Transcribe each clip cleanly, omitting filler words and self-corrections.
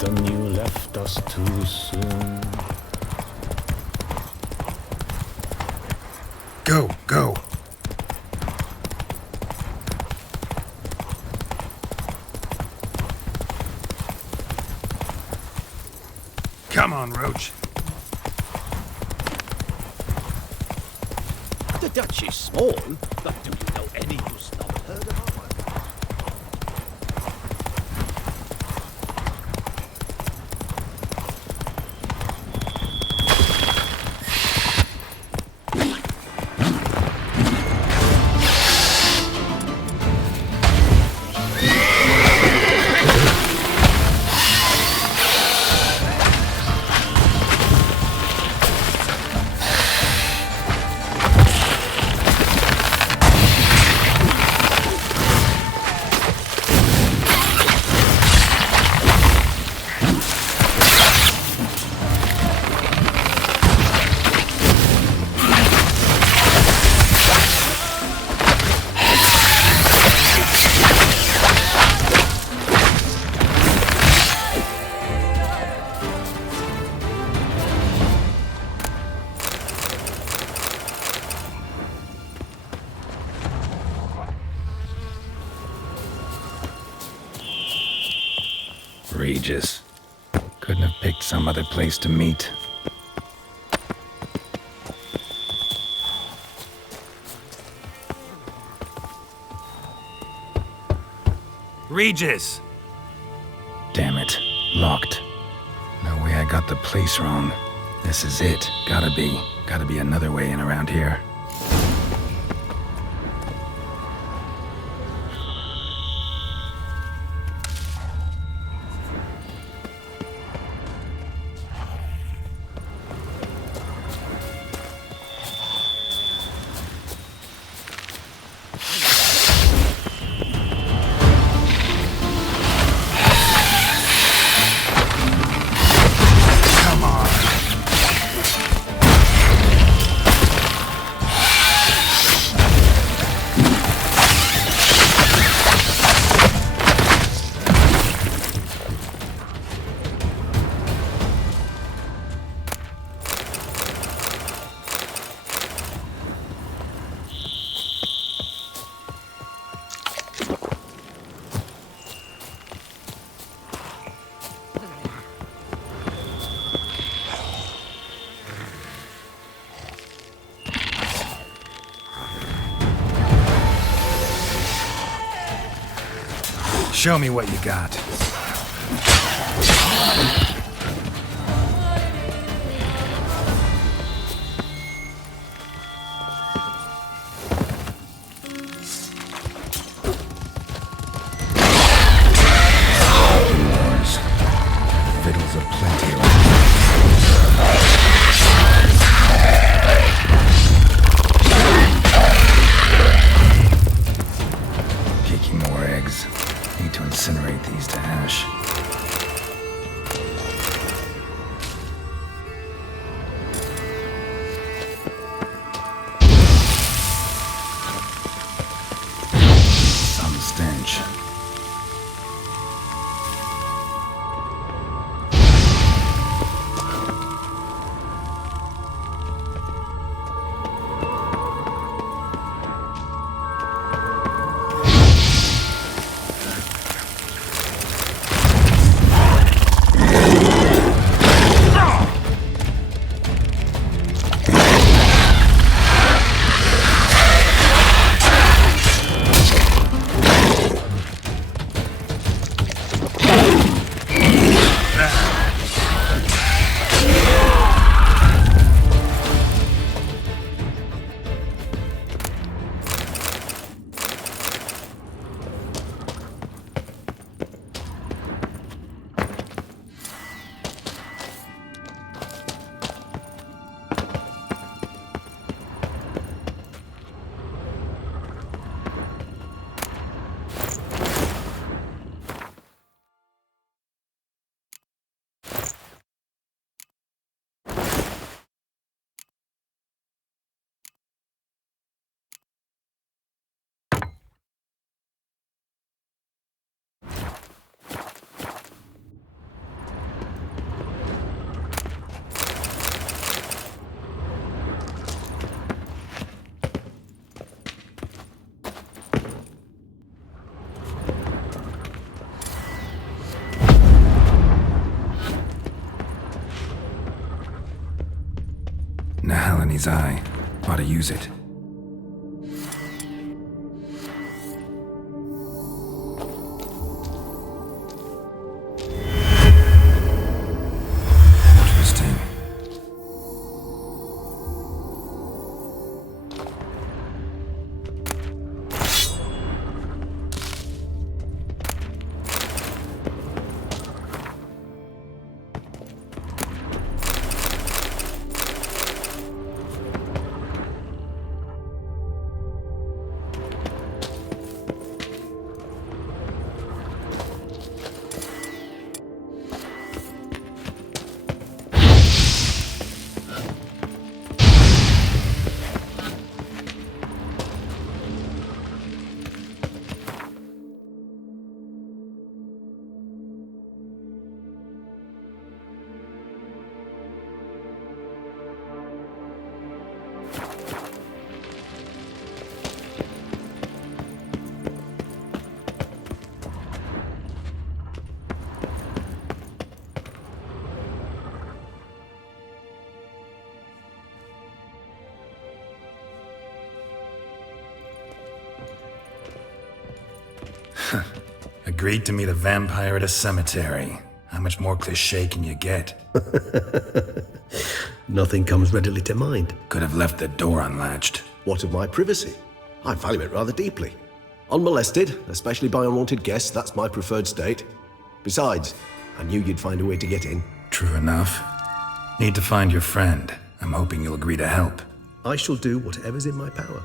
Satan, you left us too soon. Go, go. Come on, Roach. The Dutch is small, but do you know any who's not heard of our work? Regis. Couldn't have picked some other place to meet. Regis! Damn it. Locked. No way I got the place wrong. This is it. Gotta be another way in around here. Show me what you got. Wars. Victuals aplenty around. Kicking more eggs. Need to incinerate these to ash. in his eye. Ought to use it. Interesting. Agreed to meet a vampire at a cemetery. How much more cliché can you get? Nothing comes readily to mind. Could have left the door unlatched. What of my privacy? I value it rather deeply. Unmolested, especially by unwanted guests, that's my preferred state. Besides, I knew you'd find a way to get in. True enough. Need to find your friend. I'm hoping you'll agree to help. I shall do whatever's in my power.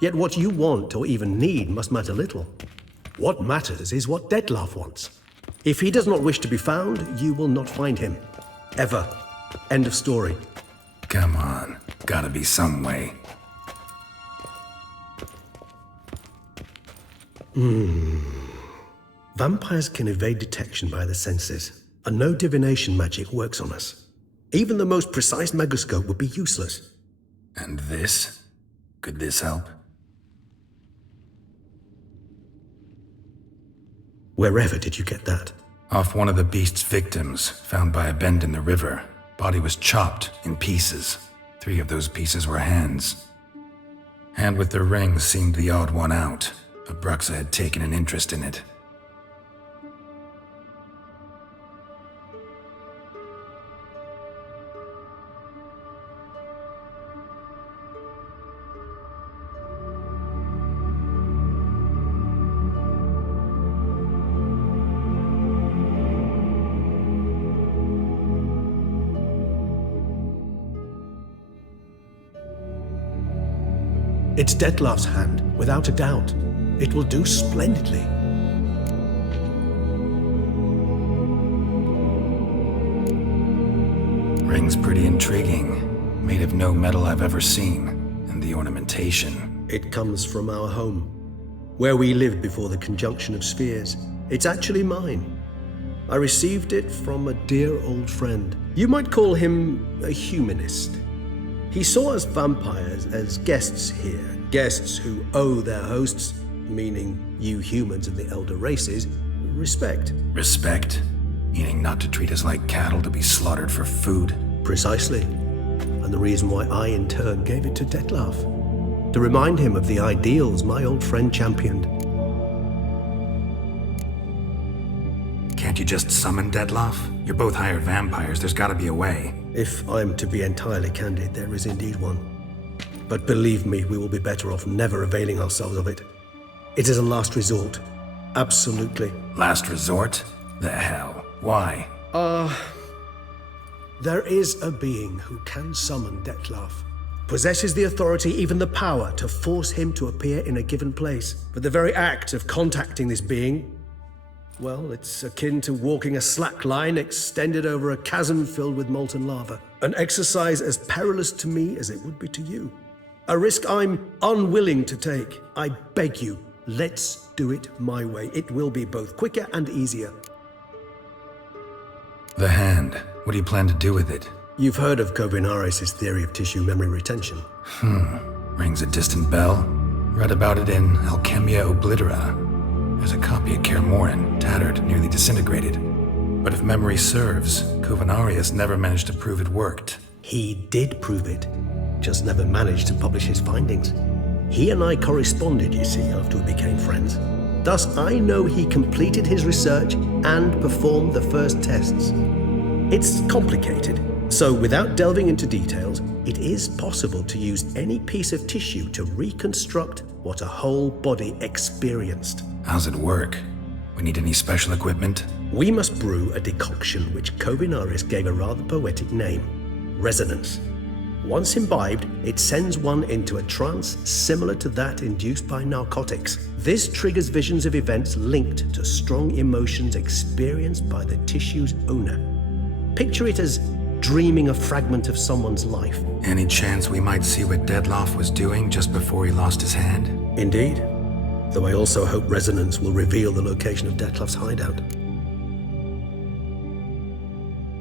Yet what you want or even need must matter little. What matters is what Detlef wants. If he does not wish to be found, you will not find him. Ever. End of story. Come on. Gotta be some way. Vampires can evade detection by the senses, and no divination magic works on us. Even the most precise megascope would be useless. And this? Could this help? Wherever did you get that? Off one of the beast's victims, found by a bend in the river. Body was chopped in pieces. 3 of those pieces were hands. Hand with the ring seemed the odd one out. Abruxa had taken an interest in it. It's Detlef's hand, without a doubt. It will do splendidly. Ring's pretty intriguing. Made of no metal I've ever seen. And the ornamentation. It comes from our home, where we lived before the conjunction of spheres. It's actually mine. I received it from a dear old friend. You might call him a humanist. He saw us vampires as guests here, guests who owe their hosts, meaning you humans and the elder races, respect. Respect? Meaning not to treat us like cattle to be slaughtered for food? Precisely. And the reason why I, in turn, gave it to Detlef. To remind him of the ideals my old friend championed. Can't you just summon Detlef? You're both hired vampires, there's gotta be a way. If I'm to be entirely candid, there is indeed one. But believe me, we will be better off never availing ourselves of it. It is a last resort. Absolutely. Last resort? The hell? Why? There is a being who can summon Detlef. Possesses the authority, even the power, to force him to appear in a given place. But the very act of contacting this being, well, it's akin to walking a slack line extended over a chasm filled with molten lava. An exercise as perilous to me as it would be to you. A risk I'm unwilling to take. I beg you, let's do it my way. It will be both quicker and easier. The hand. What do you plan to do with it? You've heard of Kovinaris' theory of tissue memory retention. Rings a distant bell. Read about it in Alchemia Oblitera. There's a copy at Kermoran, tattered, nearly disintegrated. But if memory serves, Kovinaris never managed to prove it worked. He did prove it. just never managed to publish his findings. He and I corresponded, you see, after we became friends. Thus, I know he completed his research and performed the first tests. It's complicated, so without delving into details, it is possible to use any piece of tissue to reconstruct what a whole body experienced. How's it work? We need any special equipment? We must brew a decoction which Kovinaris gave a rather poetic name: resonance. Once imbibed, it sends one into a trance similar to that induced by narcotics. This triggers visions of events linked to strong emotions experienced by the tissue's owner. Picture it as dreaming a fragment of someone's life. Any chance we might see what Dettlaff was doing just before he lost his hand? Indeed. Though I also hope resonance will reveal the location of Dettlaff's hideout.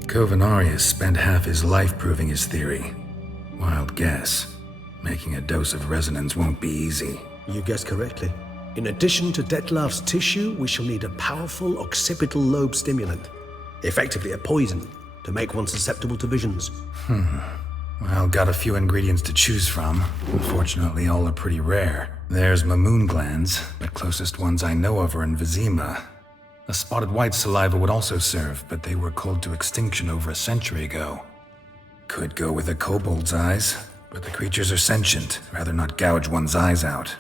Kovinaris spent half his life proving his theory. Wild guess. Making a dose of resonance won't be easy. You guessed correctly. In addition to Dettlaff's tissue, we shall need a powerful occipital lobe stimulant. Effectively a poison, to make one susceptible to visions. Well, got a few ingredients to choose from. Unfortunately, all are pretty rare. There's Mamoon glands, but closest ones I know of are in Vizima. A spotted white saliva would also serve, but they were cold to extinction over a century ago. Could go with a kobold's eyes, but the creatures are sentient. Rather not gouge one's eyes out.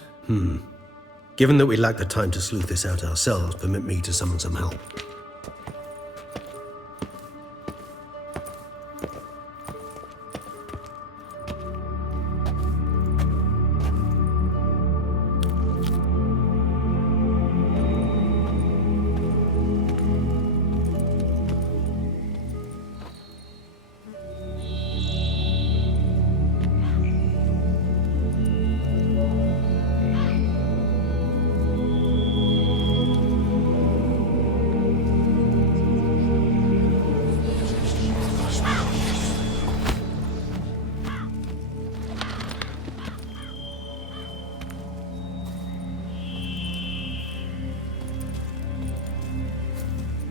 Given that we lack the time to sleuth this out ourselves, permit me to summon some help.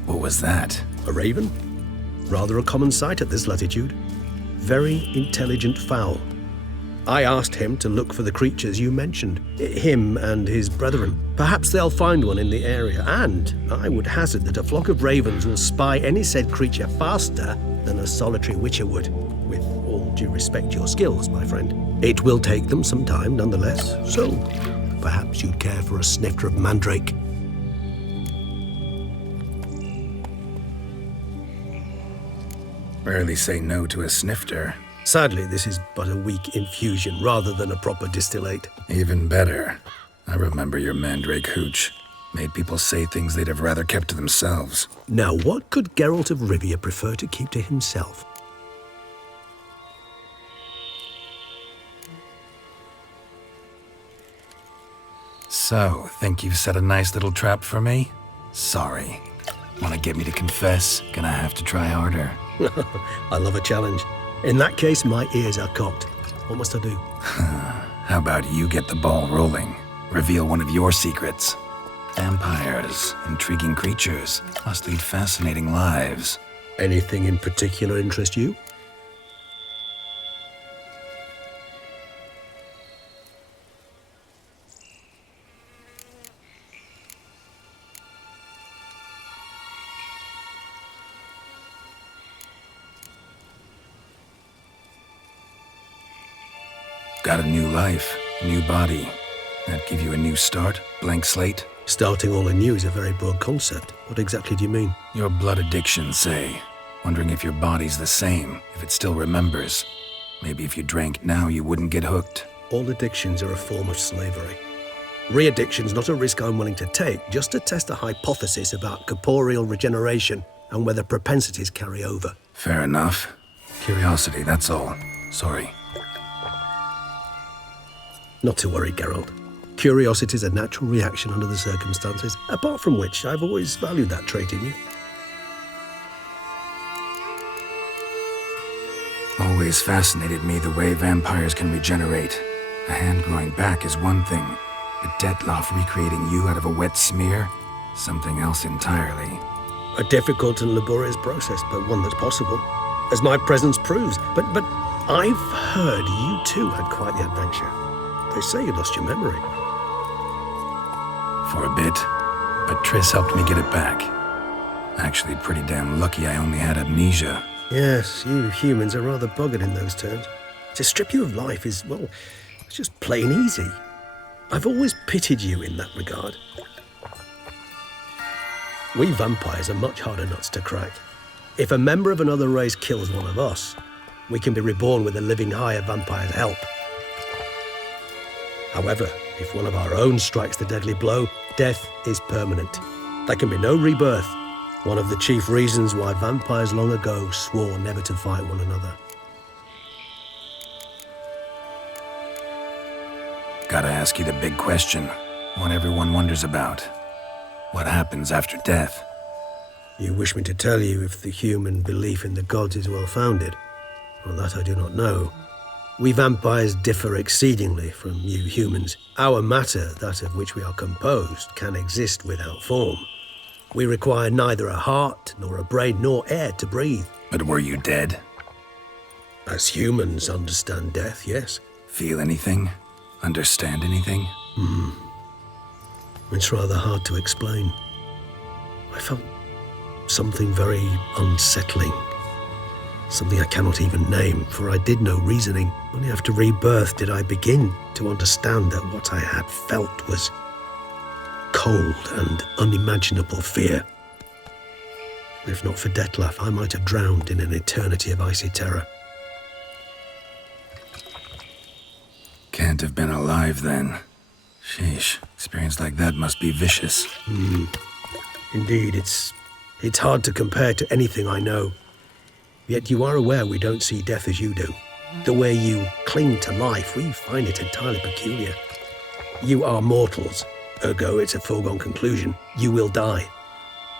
What was that? A raven? Rather a common sight at this latitude. Very intelligent fowl. I asked him to look for the creatures you mentioned, him and his brethren. Perhaps they'll find one in the area, and I would hazard that a flock of ravens will spy any said creature faster than a solitary witcher would. With all due respect to your skills, my friend. It will take them some time nonetheless, so perhaps you'd care for a snifter of mandrake. Rarely say no to a snifter. Sadly, this is but a weak infusion rather than a proper distillate. Even better. I remember your mandrake hooch. Made people say things they'd have rather kept to themselves. Now, what could Geralt of Rivia prefer to keep to himself? So, think you've set a nice little trap for me? Sorry. Want to get me to confess? Gonna have to try harder. I love a challenge. In that case, my ears are cocked. What must I do? How about you get the ball rolling? Reveal one of your secrets. Vampires, intriguing creatures, must lead fascinating lives. Anything in particular interest you? Got a new life, new body. That give you a new start? Blank slate? Starting all anew is a very broad concept. What exactly do you mean? Your blood addiction, say. Wondering if your body's the same, if it still remembers. Maybe if you drank now, you wouldn't get hooked. All addictions are a form of slavery. Re-addiction's not a risk I'm willing to take, just to test a hypothesis about corporeal regeneration and whether propensities carry over. Fair enough. Curiosity, that's all. Sorry. Not to worry, Geralt. Curiosity is a natural reaction under the circumstances, apart from which I've always valued that trait in you. Always fascinated me the way vampires can regenerate. A hand growing back is one thing, but Dettlaff recreating you out of a wet smear? Something else entirely. A difficult and laborious process, but one that's possible, as my presence proves. But I've heard you too had quite the adventure. They say you lost your memory. For a bit, but Triss helped me get it back. Actually, pretty damn lucky I only had amnesia. Yes, you humans are rather buggered in those terms. To strip you of life is, well, it's just plain easy. I've always pitied you in that regard. We vampires are much harder nuts to crack. If a member of another race kills one of us, we can be reborn with a living higher vampire's help. However, if one of our own strikes the deadly blow, death is permanent. There can be no rebirth. One of the chief reasons why vampires long ago swore never to fight one another. Gotta ask you the big question, one everyone wonders about. What happens after death? You wish me to tell you if the human belief in the gods is well-founded? Well, that I do not know. We vampires differ exceedingly from you humans. Our matter, that of which we are composed, can exist without form. We require neither a heart, nor a brain, nor air to breathe. But were you dead? As humans understand death, yes. Feel anything? Understand anything? It's rather hard to explain. I felt something very unsettling. Something I cannot even name, for I did no reasoning. Only after rebirth did I begin to understand that what I had felt was cold and unimaginable fear. If not for Detlef, I might have drowned in an eternity of icy terror. Can't have been alive then. Sheesh, experience like that must be vicious. Indeed, it's hard to compare to anything I know. Yet you are aware we don't see death as you do. The way you cling to life, we find it entirely peculiar. You are mortals, ergo it's a foregone conclusion. You will die.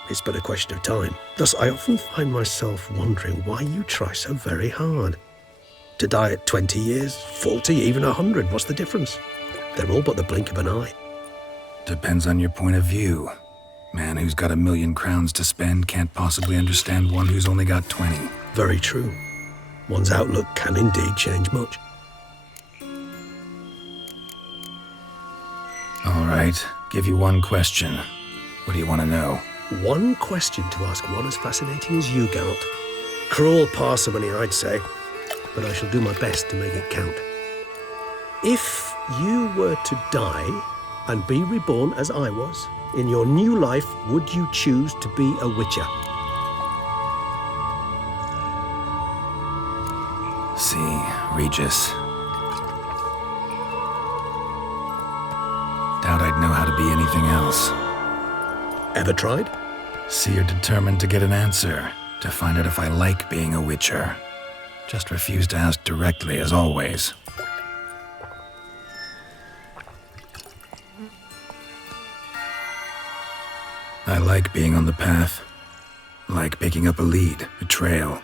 It's but a question of time. Thus, I often find myself wondering why you try so very hard. To die at 20 years, 40, even 100, what's the difference? They're all but the blink of an eye. Depends on your point of view. Man who's got 1,000,000 crowns to spend can't possibly understand one who's only got 20. Very true. One's outlook can indeed change much. All right, give you one question. What do you want to know? One question to ask one as fascinating as you, Geralt. Cruel parsimony, I'd say, but I shall do my best to make it count. If you were to die and be reborn as I was, in your new life, would you choose to be a witcher? See, Regis. Doubt I'd know how to be anything else. Ever tried? See, you're determined to get an answer, to find out if I like being a witcher. Just refuse to ask directly, as always. I like being on the path. I like picking up a lead, a trail.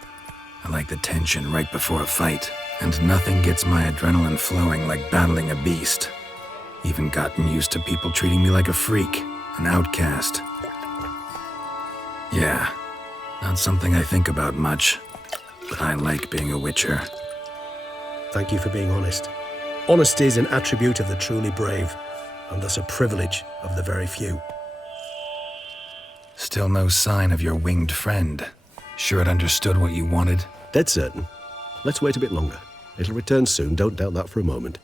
I like the tension right before a fight. And nothing gets my adrenaline flowing like battling a beast. Even gotten used to people treating me like a freak, an outcast. Yeah, not something I think about much, but I like being a witcher. Thank you for being honest. Honesty is an attribute of the truly brave, and thus a privilege of the very few. Still no sign of your winged friend. Sure it understood what you wanted? Dead certain. Let's wait a bit longer. It'll return soon, don't doubt that for a moment.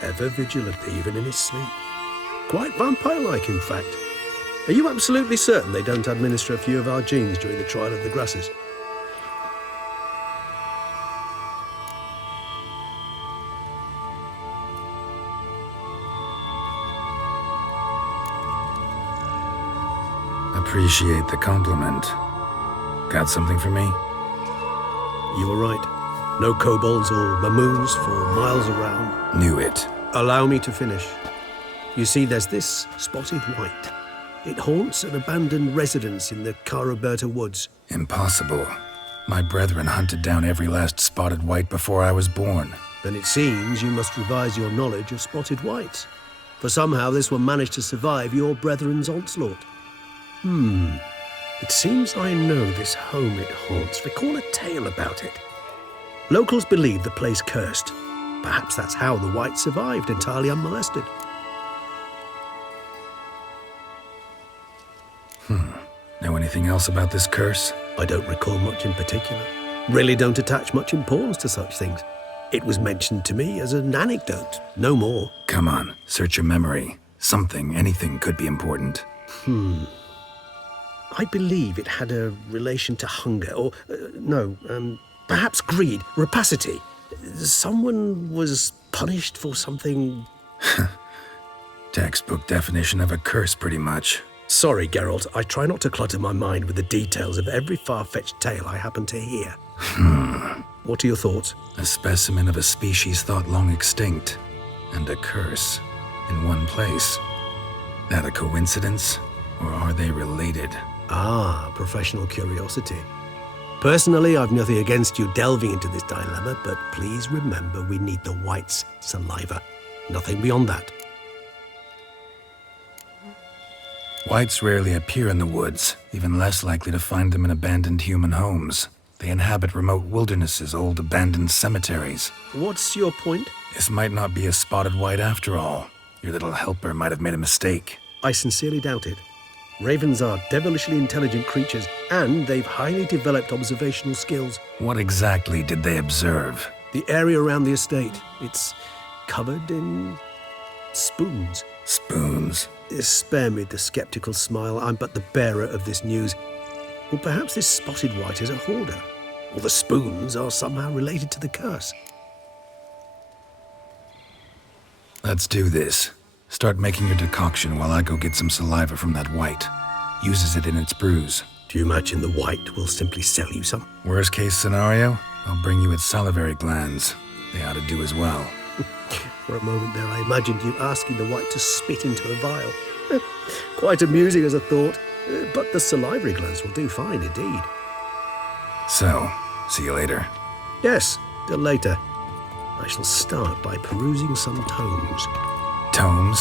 Ever vigilant, even in his sleep. Quite vampire-like, in fact. Are you absolutely certain they don't administer a few of our genes during the trial of the grasses? Appreciate the compliment. Got something for me? You were right. No kobolds or mamoons for miles around. Knew it. Allow me to finish. You see, there's this spotted white. It haunts an abandoned residence in the Caraberta woods. Impossible. My brethren hunted down every last spotted white before I was born. Then it seems you must revise your knowledge of spotted whites. For somehow this one managed to survive your brethren's onslaught. It seems I know this home it haunts. Recall a tale about it. Locals believe the place cursed. Perhaps that's how the white survived entirely unmolested. Know anything else about this curse? I don't recall much in particular. Really don't attach much importance to such things. It was mentioned to me as an anecdote, no more. Come on, search your memory. Something, anything could be important. I believe it had a relation to hunger, or, perhaps greed, rapacity. Someone was punished for something. Textbook definition of a curse, pretty much. Sorry, Geralt, I try not to clutter my mind with the details of every far-fetched tale I happen to hear. What are your thoughts? A specimen of a species thought long extinct, and a curse in one place. That a coincidence, or are they related? Ah, professional curiosity. Personally, I've nothing against you delving into this dilemma, but please remember we need the white's saliva. Nothing beyond that. Whites rarely appear in the woods, even less likely to find them in abandoned human homes. They inhabit remote wildernesses, old abandoned cemeteries. What's your point? This might not be a spotted white after all. Your little helper might have made a mistake. I sincerely doubt it. Ravens are devilishly intelligent creatures, and they've highly developed observational skills. What exactly did they observe? The area around the estate, it's covered in spoons. Spoons? Spare me the skeptical smile. I'm but the bearer of this news. Or perhaps this spotted white is a hoarder. Or the spoons are somehow related to the curse. Let's do this. Start making your decoction while I go get some saliva from that white. Uses it in its brews. Do you imagine the white will simply sell you some? Worst case scenario, I'll bring you its salivary glands. They ought to do as well. For a moment there, I imagined you asking the white to spit into a vial. Quite amusing as a thought, but the salivary glands will do fine indeed. So, see you later. Yes, till later. I shall start by perusing some tomes. Tomes?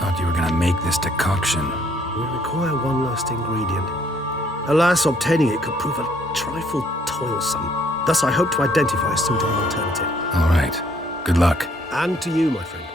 Thought you were gonna make this decoction. We require one last ingredient. Alas, obtaining it could prove a trifle toilsome. Thus, I hope to identify a suitable alternative. All right. Good luck. And to you, my friend.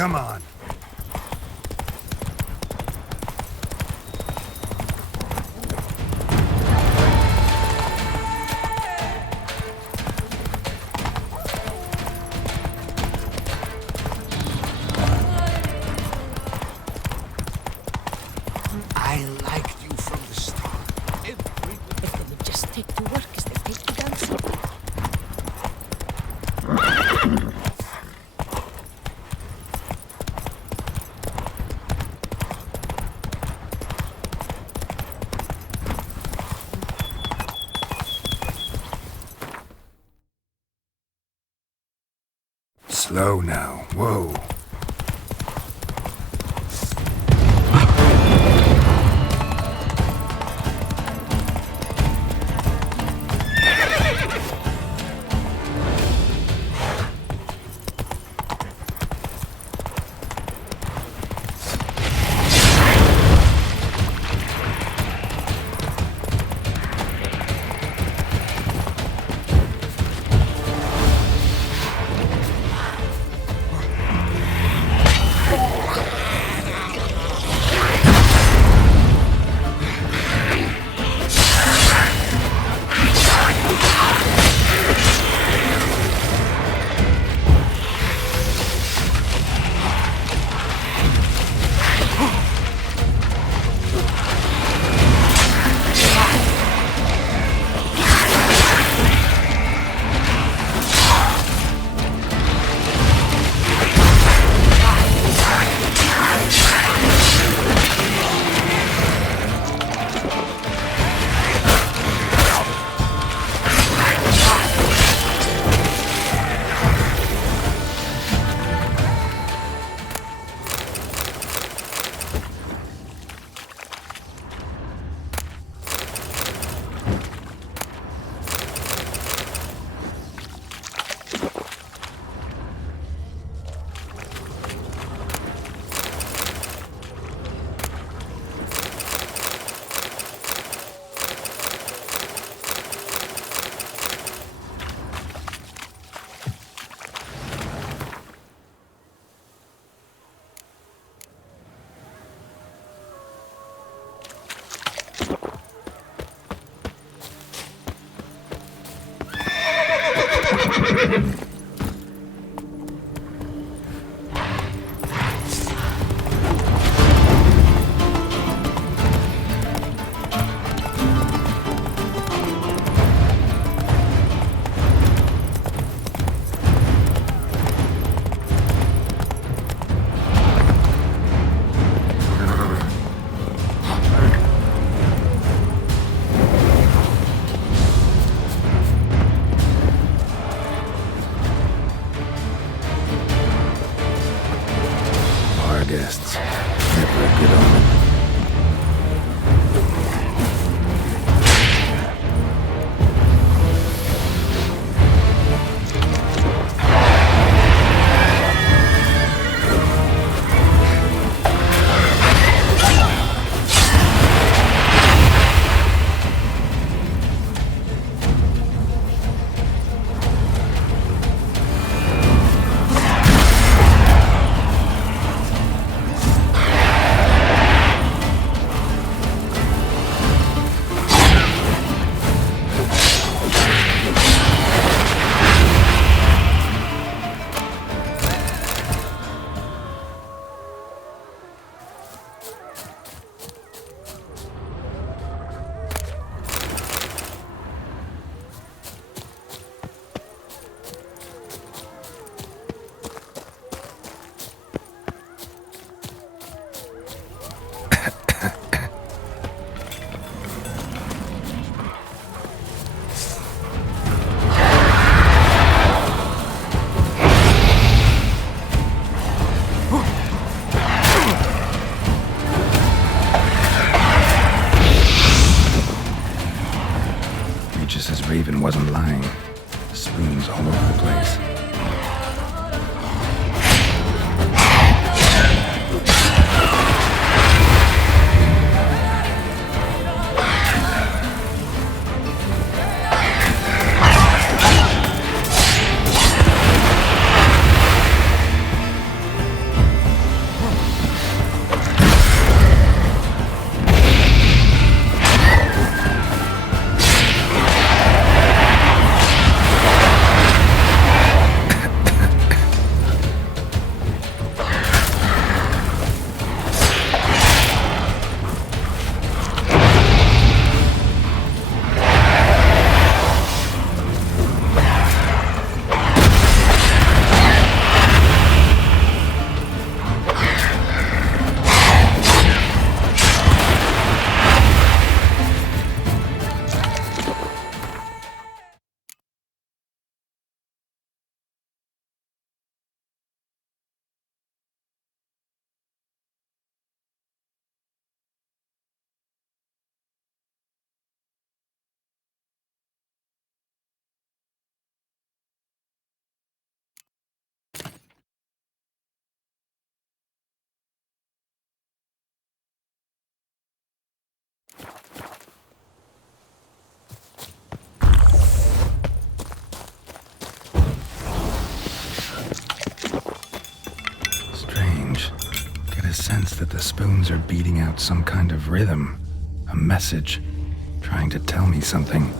come on. I liked you from the start. If they would just take to work as they take to dancing. Slow now. Whoa. Guests. Never a good omen. Raven wasn't lying. Spoons all over the place. The spoons are beating out some kind of rhythm, a message, trying to tell me something.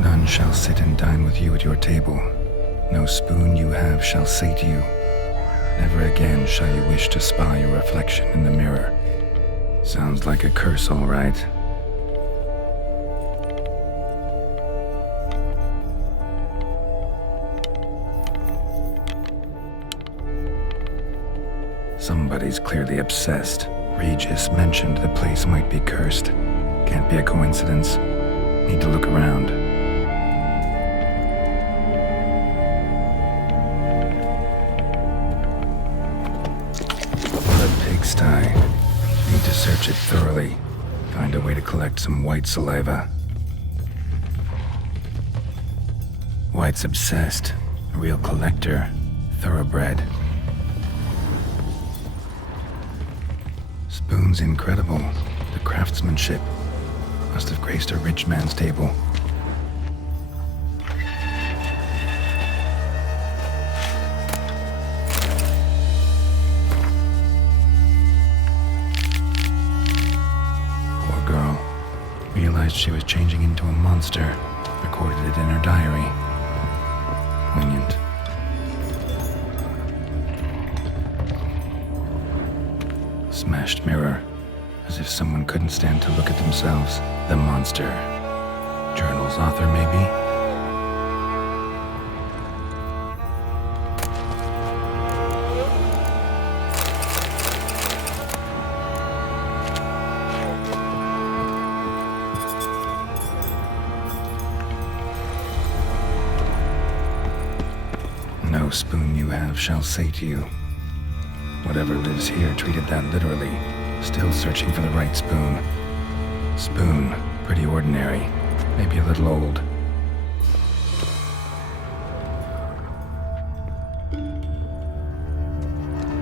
None shall sit and dine with you at your table. No spoon you have shall sate you. Never again shall you wish to spy your reflection in the mirror. Sounds like a curse, all right. Somebody's clearly obsessed. Regis mentioned the place might be cursed. Can't be a coincidence. Need to look around. What a pigsty. Need to search it thoroughly. Find a way to collect some white saliva. White's obsessed. A real collector. Thoroughbred. Spoon's incredible. The craftsmanship. Must have graced a rich man's table. Poor girl. Realized she was changing into a monster. Recorded it in her diary. Poignant. Smashed mirror. As if someone couldn't stand to look at themselves. The monster. Journal's author, maybe? No spoon you have shall sate you. Whatever lives here treated that literally. Still searching for the right spoon. Spoon, pretty ordinary. Maybe a little old.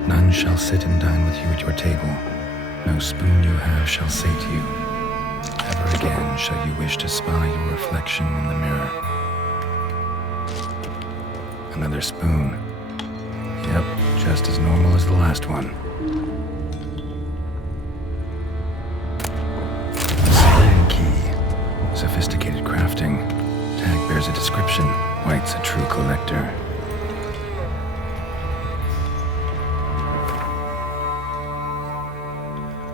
None shall sit and dine with you at your table. No spoon you have shall sate you. Never again shall you wish to spy your reflection in the mirror. Another spoon. Yep, just as normal as the last one. Sophisticated crafting. Tag bears a description. White's a true collector.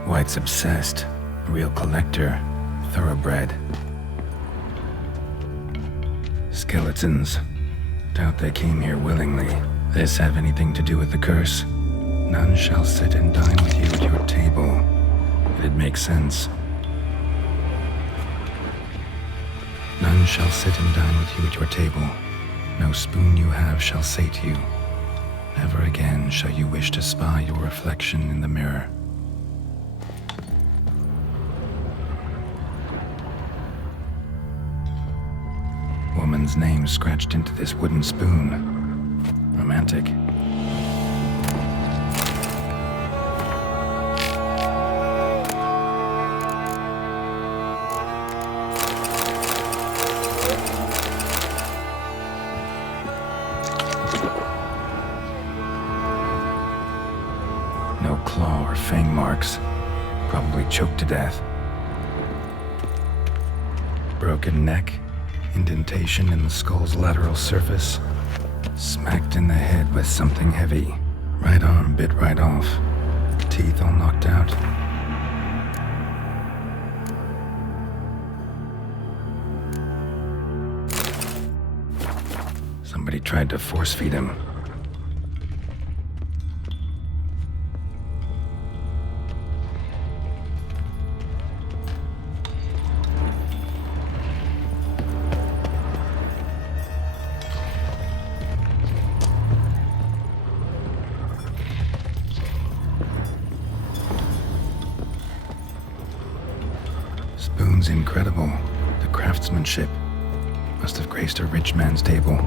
White's obsessed. A real collector. Thoroughbred. Skeletons. Doubt they came here willingly. This have anything to do with the curse? None shall sit and dine with you at your table. It'd make sense. None shall sit and dine with you at your table. No spoon you have shall sate you. Never again shall you wish to spy your reflection in the mirror. Woman's name scratched into this wooden spoon. Romantic. No claw or fang marks. Probably choked to death. Broken neck. Indentation in the skull's lateral surface. Smacked in the head with something heavy. Right arm bit right off. Teeth all knocked out. Somebody tried to force feed him. Spoon's incredible. The craftsmanship must have graced a rich man's table.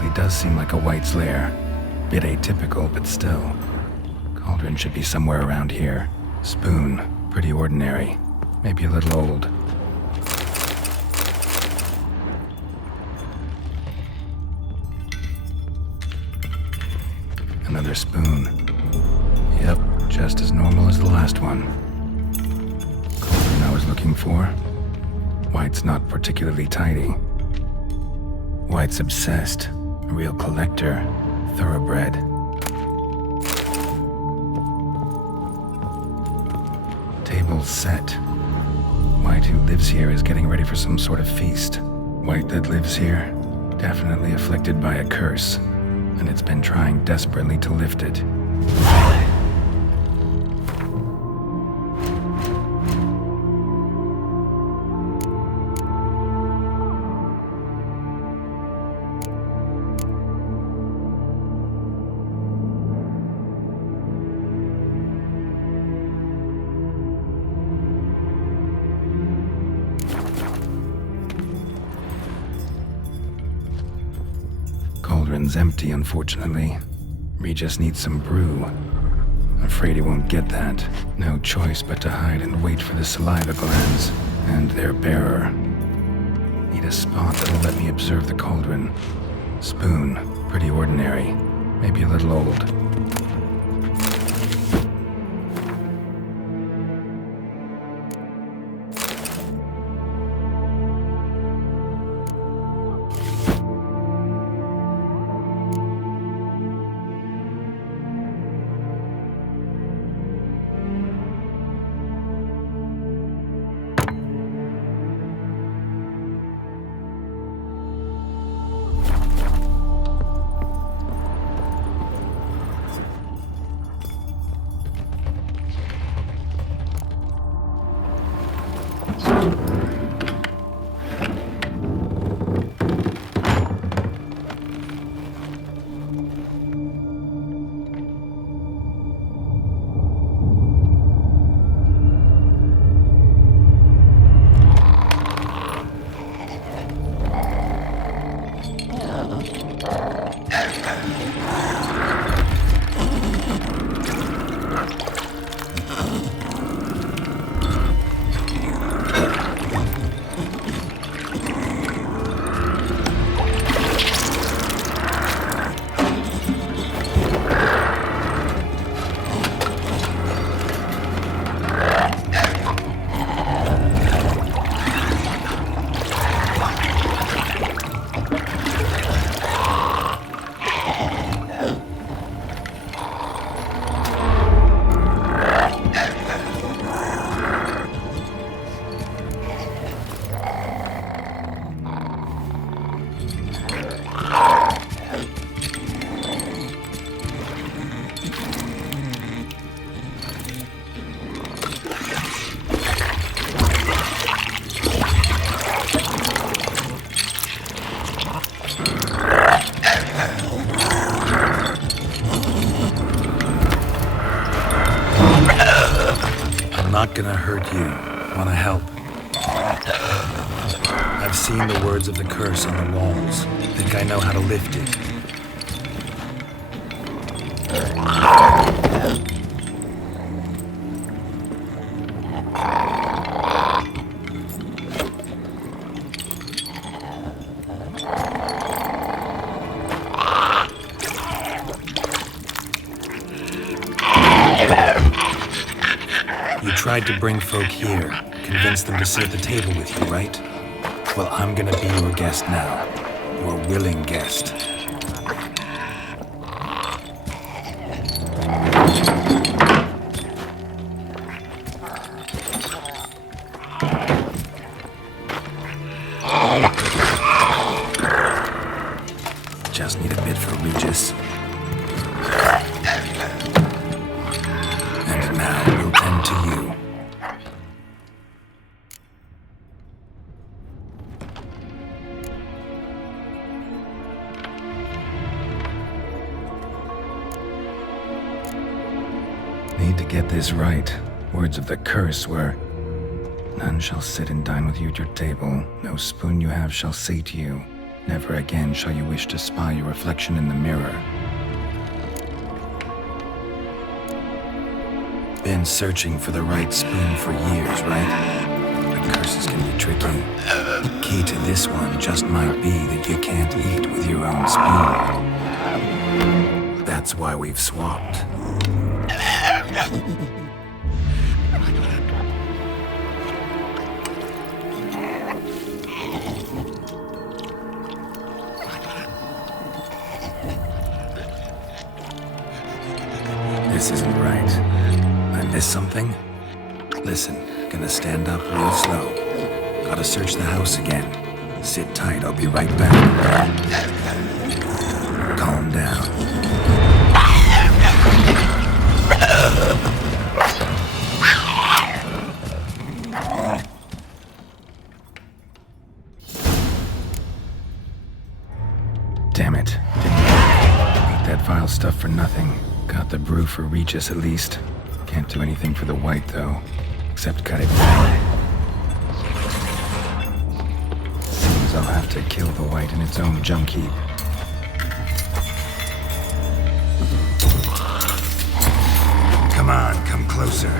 actually does seem like a White's lair. Bit atypical, but still. Cauldron should be somewhere around here. Spoon, pretty ordinary. Maybe a little old. Another spoon. Yep, just as normal as the last one. Cauldron I was looking for. White's not particularly tidy. White's obsessed. A real collector. Thoroughbred. Table set. White who lives here is getting ready for some sort of feast. White that lives here, definitely afflicted by a curse, and it's been trying desperately to lift it. Cauldron's empty, unfortunately. Regis needs some brew. Afraid he won't get that. No choice but to hide and wait for the saliva glands and their bearer. Need a spot that'll let me observe the cauldron. Spoon, pretty ordinary. Maybe a little old. Not gonna hurt you. Wanna help? I've seen the words of the curse on the walls. Think I know how to lift it. You tried to bring folk here, convince them to sit at the table with you, right? Well, I'm gonna be your guest now. Your willing guest. Just need a bit for Regis. And now we'll tend to you. Need to get this right. Words of the curse were, "None shall sit and dine with you at your table. No spoon you have shall sate you. Never again shall you wish to spy your reflection in the mirror. Been searching for the right spoon for years, right? But curses can be tricky. Key to this one just might be that you can't eat with your own spoon. That's why we've swapped. This isn't right. I missed something? Listen, gonna stand up real slow. Gotta search the house again. Sit tight, I'll be right back. Calm down. Damn it. Didn't eat that vile stuff for nothing. Got the brew for Regis at least. Can't do anything for the white though, except cut it down. Seems I'll have to kill the white in its own junk heap. Come on, come closer.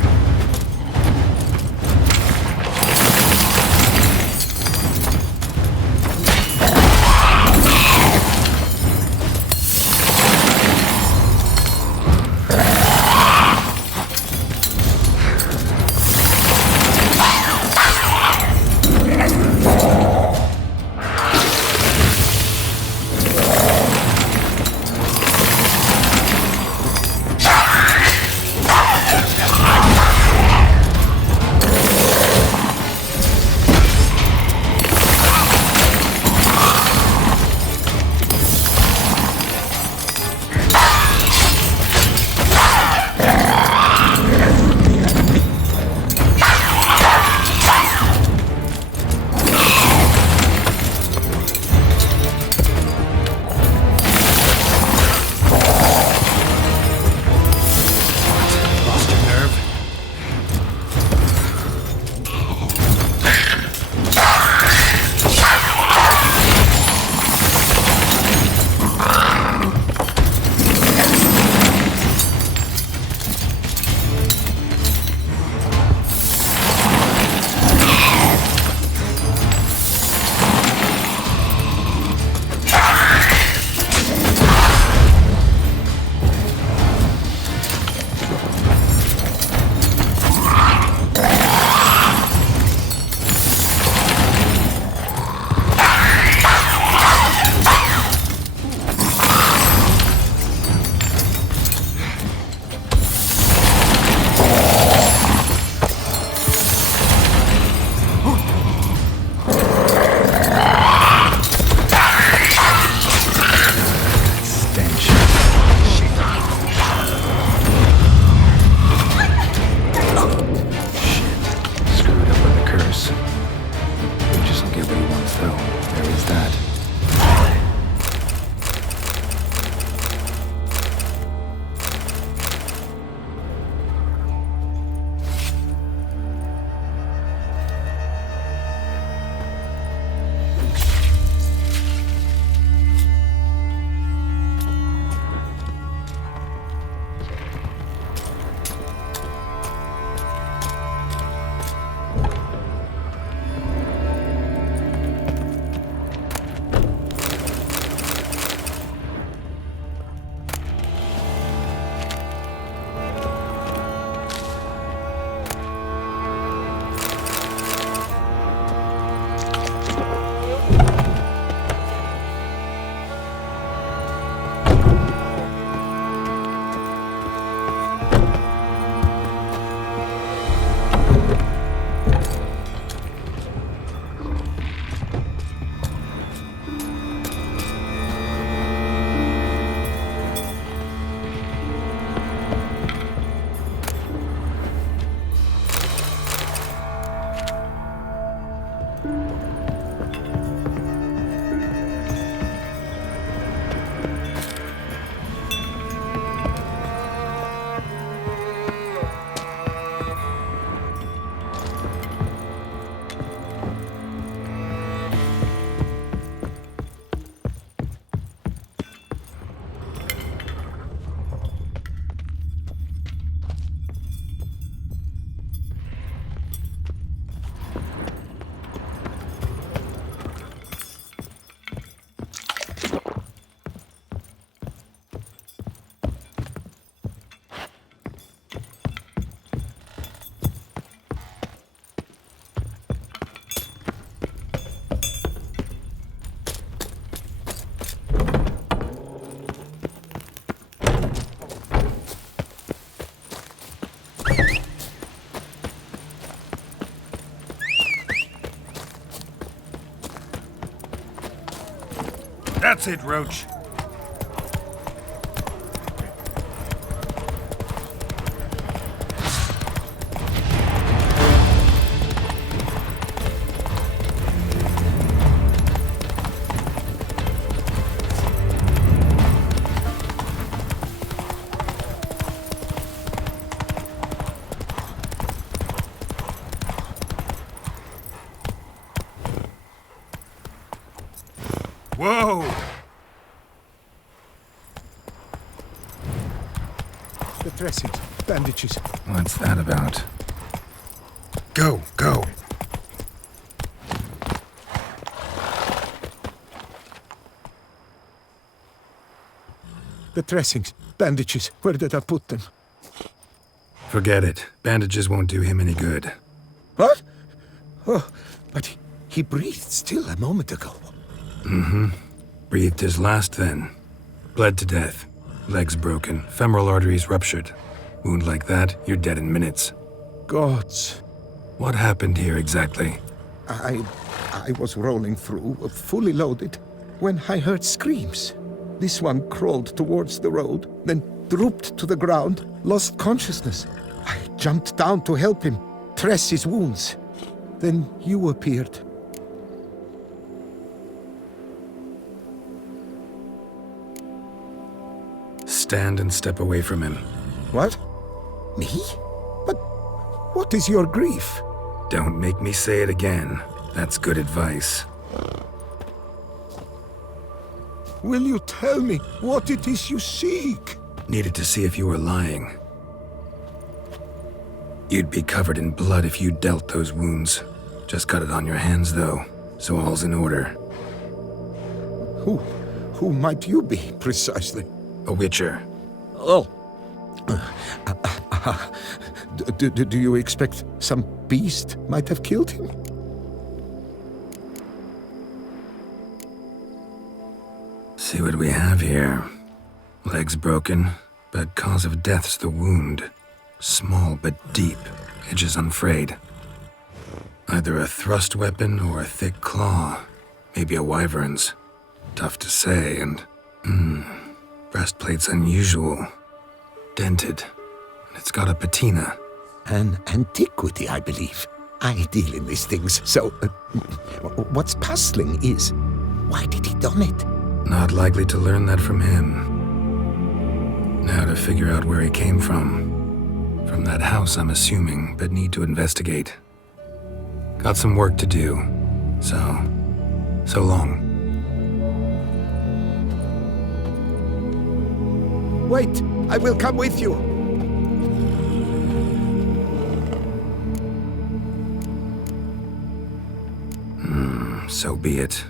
That's it, Roach. Whoa! The dressings, bandages. What's that about? Go, go! The dressings, bandages. Where did I put them? Forget it. Bandages won't do him any good. What? Oh, but he breathed still a moment ago. Breathed his last then. Bled to death. Legs broken. Femoral arteries ruptured. Wound like that, you're dead in minutes. Gods. What happened here exactly? I was rolling through, fully loaded, when I heard screams. This one crawled towards the road, then drooped to the ground, lost consciousness. I jumped down to help him, dress his wounds. Then you appeared. Stand and step away from him. What? Me? But what is your grief? Don't make me say it again. That's good advice. Will you tell me what it is you seek? Needed to see if you were lying. You'd be covered in blood if you dealt those wounds. Just got it on your hands, though, so all's in order. Who might you be, precisely? A witcher. Oh. Do you expect some beast might have killed him? See what we have here. Legs broken, but cause of death's the wound. Small but deep, edges unfrayed. Either a thrust weapon or a thick claw. Maybe a wyvern's. Tough to say, and... breastplate's unusual. Dented. And it's got a patina. An antiquity, I believe. I deal in these things, so... what's puzzling is... why did he don it? Not likely to learn that from him. Now to figure out where he came from. From that house, I'm assuming, but need to investigate. Got some work to do. So long. Wait, I will come with you. So be it.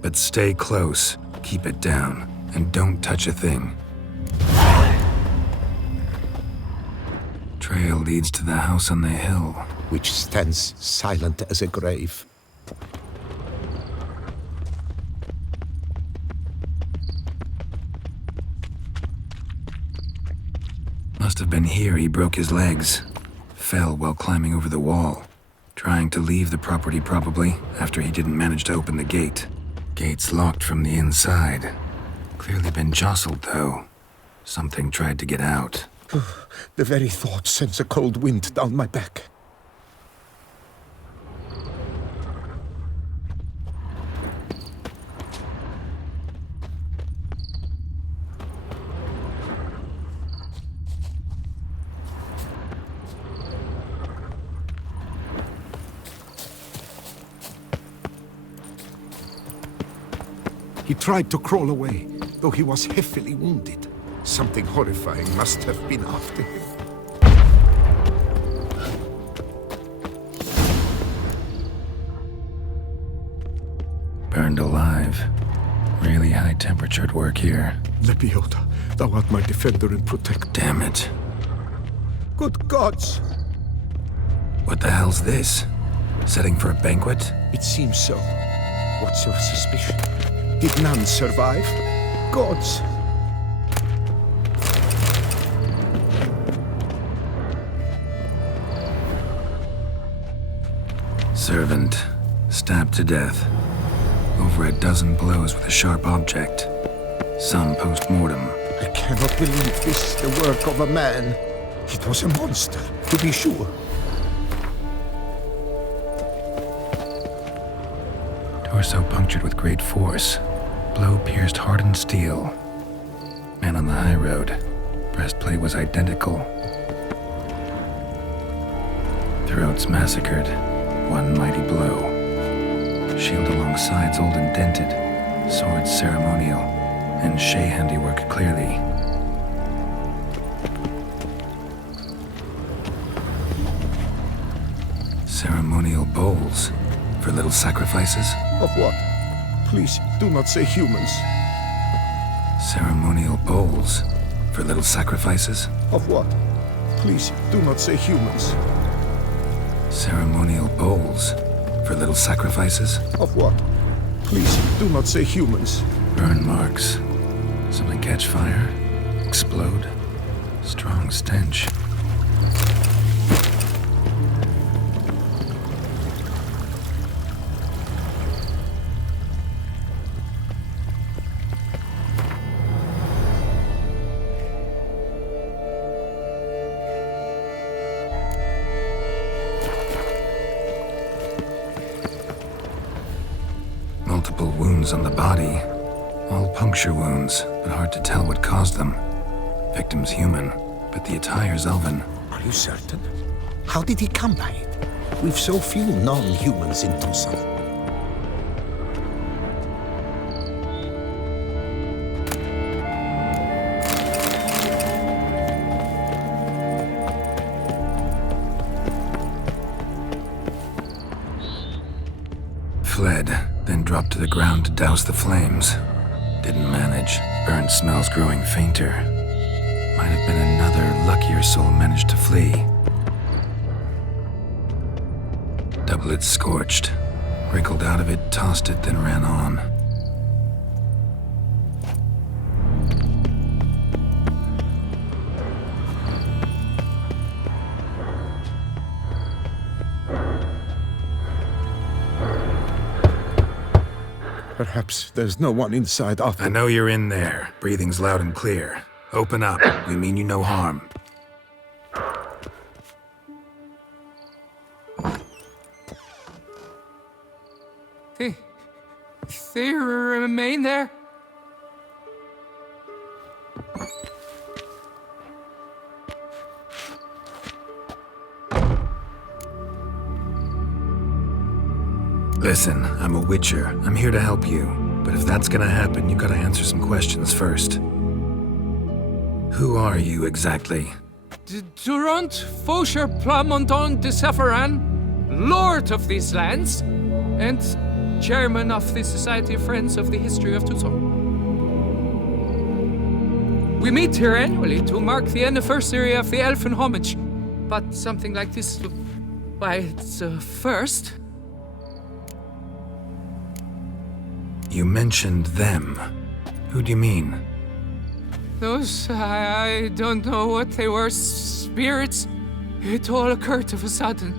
But stay close, keep it down, and don't touch a thing. Trail leads to the house on the hill. Which stands silent as a grave. Must have been here he broke his legs. Fell while climbing over the wall. Trying to leave the property probably, after he didn't manage to open the gate. Gate's locked from the inside. Clearly been jostled, though. Something tried to get out. The very thought sends a cold wind down my back. He tried to crawl away, though he was heavily wounded. Something horrifying must have been after him. Burned alive. Really high-temperatured work here. Lepiota, thou art my defender and protector. Damn it. Good gods! What the hell's this? Setting for a banquet? It seems so. What's your suspicion? Did none survive? Gods! Servant. Stabbed to death. over a dozen blows with a sharp object. Some post-mortem. I cannot believe this is the work of a man. It was a monster, to be sure. Torso punctured with great force. Blow pierced hardened steel. Man on the high road. Breastplate was identical. Throats massacred. One mighty blow. Shield along sides old and dented. Sword ceremonial. And Shea handiwork clearly. Ceremonial bowls. For little sacrifices? Of what? Please, do not say humans. Ceremonial bowls. For little sacrifices? Of what? Please, do not say humans. Ceremonial bowls. For little sacrifices? Of what? Please, do not say humans. Burn marks. Something catch fire? Explode? Strong stench. Multiple wounds on the body. All puncture wounds, but hard to tell what caused them. Victim's human, but the attire's elven. Are you certain? How did he come by it? We've so few non-humans in Tucson. Fled, then dropped to the ground to douse the flames. Didn't manage. Burnt smells growing fainter. Might have been another luckier soul managed to flee. Doublet scorched. Wriggled out of it, tossed it, then ran on. Perhaps there's no one inside after. I know you're in there. Breathing's loud and clear. Open up. We mean you no harm. They remain there? Listen, I'm a witcher. I'm here to help you. But if that's gonna happen, you gotta answer some questions first. Who are you exactly? Durant Faucher Plamondon de Sepharan, Lord of these lands, and Chairman of the Society of Friends of the History of Tucson. We meet here annually to mark the anniversary of the Elfin homage, but something like this, why, it's a first. You mentioned them. Who do you mean? Those, I don't know what they were, spirits. It all occurred of a sudden.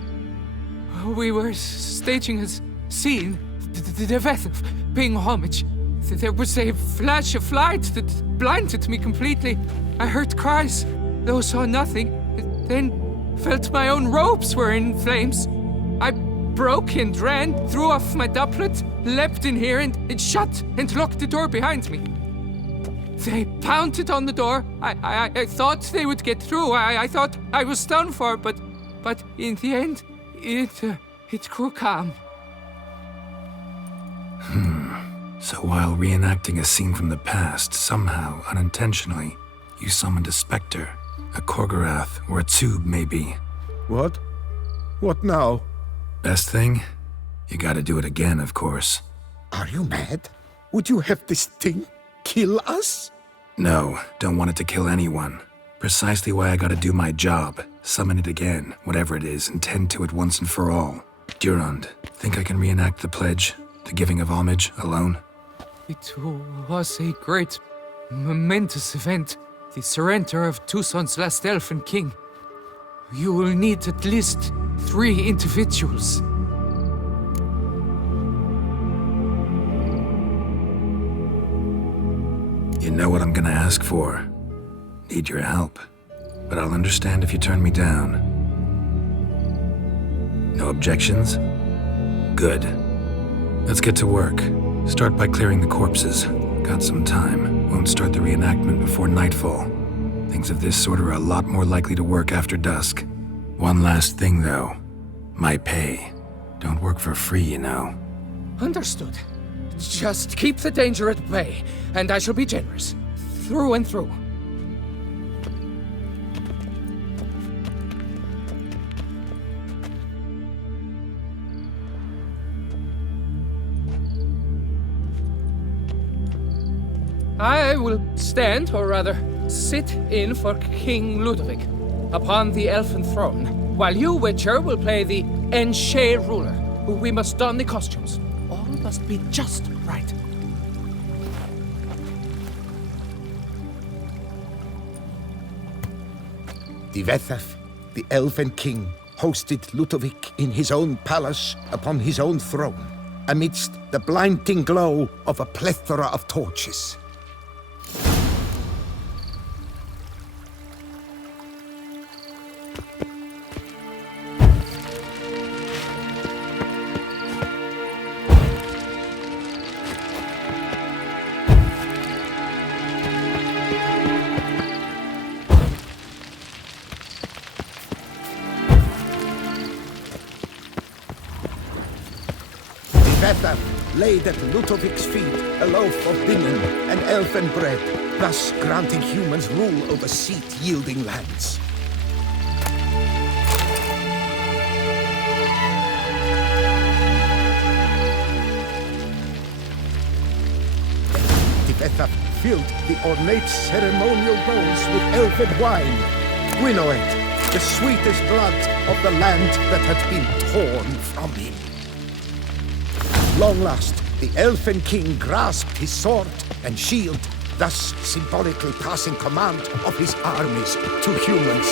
We were staging a scene, the death of paying homage. There was a flash of light that blinded me completely. I heard cries, though saw nothing. Then felt my own robes were in flames. I broke and ran, threw off my doublet, leapt in here and shut and locked the door behind me. They pounded on the door. I thought they would get through. I thought I was done for, but in the end, it grew calm. So while reenacting a scene from the past, somehow, unintentionally, you summoned a specter, a Korgorath, or a tube, maybe. What? What now? Best thing? You gotta do it again, of course. Are you mad? Would you have this thing kill us? No, don't want it to kill anyone. Precisely why I gotta do my job. Summon it again, whatever it is, and tend to it once and for all. Durand, think I can reenact the pledge, the giving of homage, alone? It was a great, momentous event. The surrender of Tucson's last elfin king. You will need at least 3 individuals. You know what I'm gonna ask for. Need your help. But I'll understand if you turn me down. No objections? Good. Let's get to work. Start by clearing the corpses. Got some time. Won't start the reenactment before nightfall. Things of this sort are a lot more likely to work after dusk. One last thing, though. My pay. Don't work for free, you know. Understood. Just keep the danger at bay, and I shall be generous. Through and through. I will stand, or rather, sit in for King Ludovic upon the elfin throne, while you, Witcher, will play the Enche ruler. We must don the costumes. All must be just right. Divethaf, the elven king, hosted Ludovic in his own palace upon his own throne, amidst the blinding glow of a plethora of torches. Divethaf laid at Ludovic's feet a loaf of bingen and elfin bread, thus granting humans rule over seat-yielding lands. Divethaf filled the ornate ceremonial bowls with elfin wine, Gwinoed, the sweetest blood of the land that had been torn from him. Long last, the elfin king grasped his sword and shield, thus symbolically passing command of his armies to humans.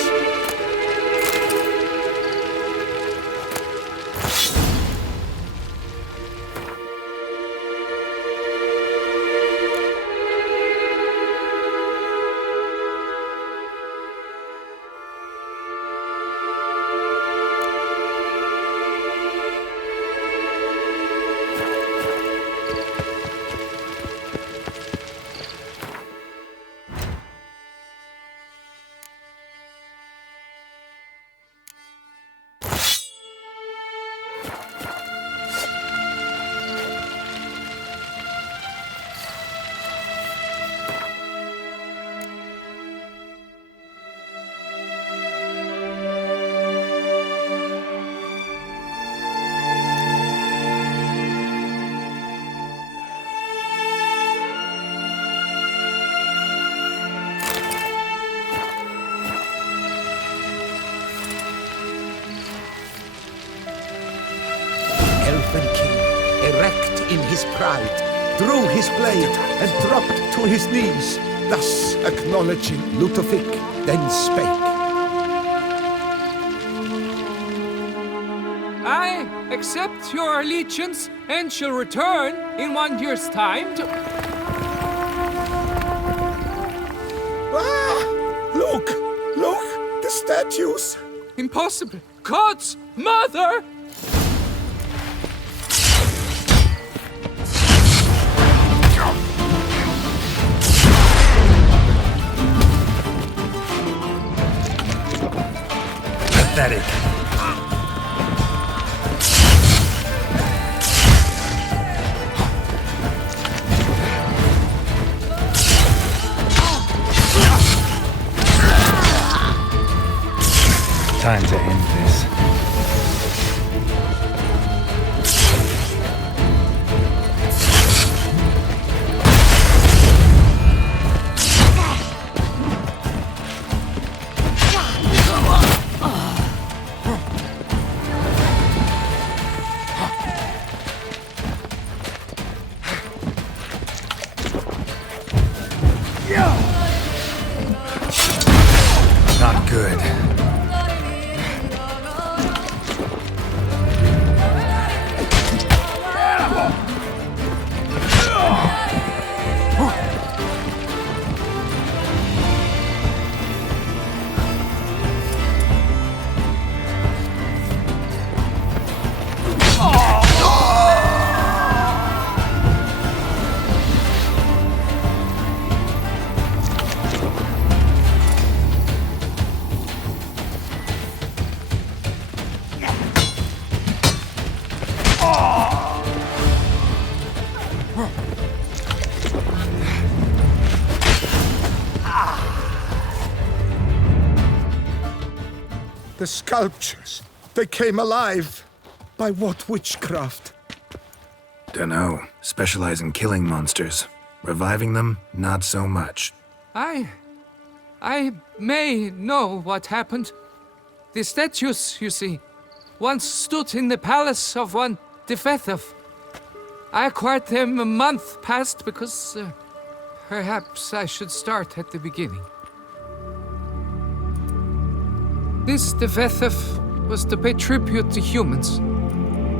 Elfin king, erect in his pride, drew his blade and dropped to his knees, thus acknowledging Ludovic, then spake. I accept your allegiance and shall return in 1 year's time to... Ah! Look! Look! The statues! Impossible! God's mother! Pathetic. Time to end this. Not good. The sculptures, they came alive. By what witchcraft? Dunno. Specialize in killing monsters. Reviving them, not so much. I may know what happened. The statues, you see, once stood in the palace of one Defethov. I acquired them a month past because perhaps I should start at the beginning. This Defethov was to pay tribute to humans,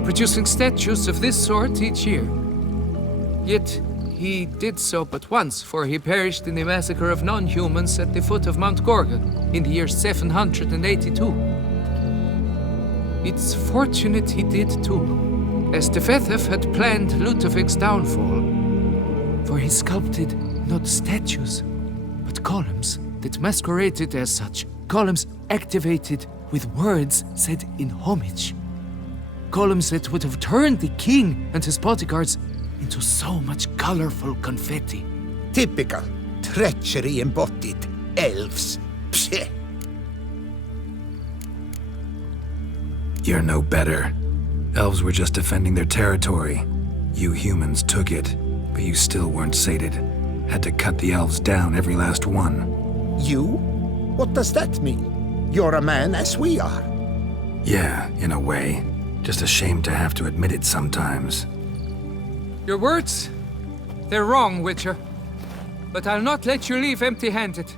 producing statues of this sort each year. Yet he did so but once, for he perished in the massacre of non-humans at the foot of Mount Gorgon in the year 782. It's fortunate he did too, as Defethov had planned Ludovic's downfall, for he sculpted not statues, but columns that masqueraded as such. Columns activated with words said in homage. Columns that would have turned the king and his bodyguards into so much colorful confetti. Typical. Treachery embodied. Elves. Psheh. You're no better. Elves were just defending their territory. You humans took it, but you still weren't sated. Had to cut the elves down, every last one. You? What does that mean? You're a man as we are. Yeah, in a way. Just ashamed to have to admit it sometimes. Your words? They're wrong, Witcher. But I'll not let you leave empty-handed.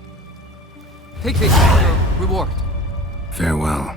Take this as your reward. Farewell.